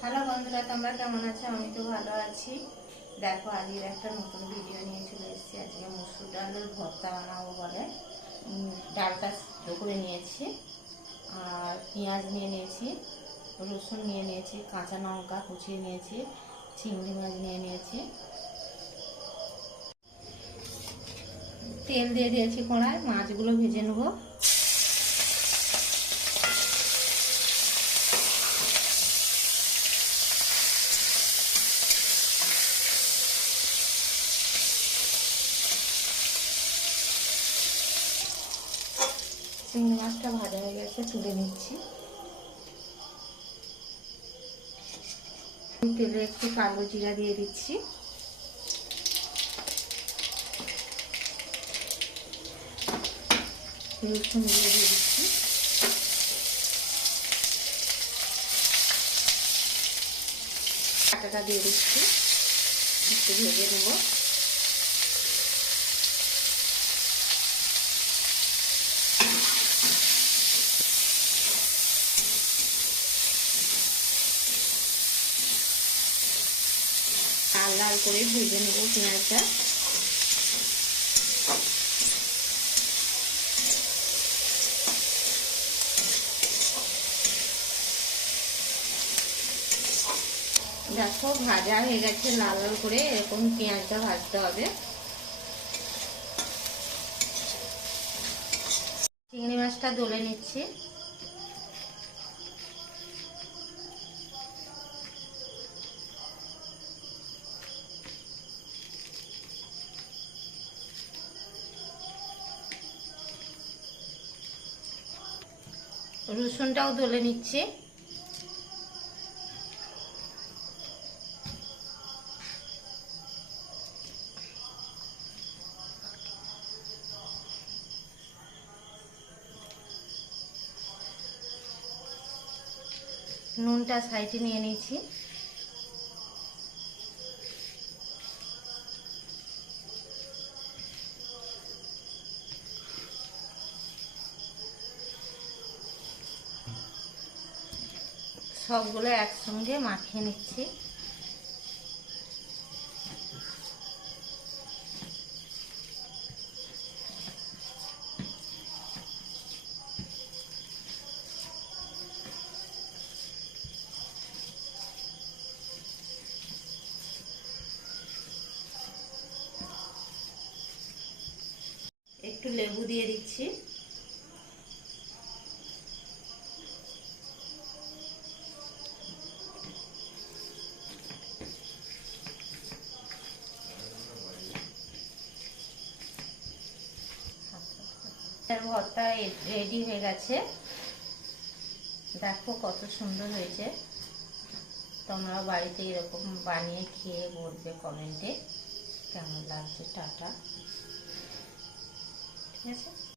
Hello বন্ধুরা, তোমরা কেমন আছো? আমি তো ভালো আছি। দেখো, আজকের একটা নতুন ভিডিও নিয়ে চলে এসেছি। আজকে মসুর ডালের ভর্তা বানাবো বলে ডালটা সিদ্ধ করে নিয়েছি, আর পেঁয়াজ নিয়ে নিয়েছি, রসুন নিয়ে নিয়েছি, কাঁচা লঙ্কা কুচিয়ে নিয়েছি, চিংড়ি মাছ নিয়ে নিয়েছি। তেল দিয়ে দিয়েছি কড়ায়, মাছগুলো ভেজে নেবো। চিংড়ি মাছটা ভাজা হয়ে গেছে, তুলে নিচ্ছি। তেলে একটু কালো জিরা দিয়ে দিচ্ছি, রসুন দিয়ে দিচ্ছি, কাঁটাটা দিয়ে দিচ্ছি, একটু ভেজে নেবো। লাল লাল করে ভেজে নেবো পেঁয়াজটা। দেখো, ভাজা হয়ে গেছে লাল লাল করে, এরকম পেঁয়াজটা ভাজতে হবে। চিংড়ি মাছটা দলে নিচ্ছি। রসুনটাও দলে নিচ্ছি। নুনটা সাইডে নিয়ে নিয়েছি। সবগুলো একসঙ্গে মাখিয়ে নিচ্ছি। একটু লেবু দিয়ে দিচ্ছি। ভর্তা রেডি হয়ে গেছে। দেখো কত সুন্দর হয়েছে। তোমরা বাড়িতে এরকম বানিয়ে খেয়ে বলবে কমেন্টে কেমন লাগছে। টাটা, ঠিক আছে।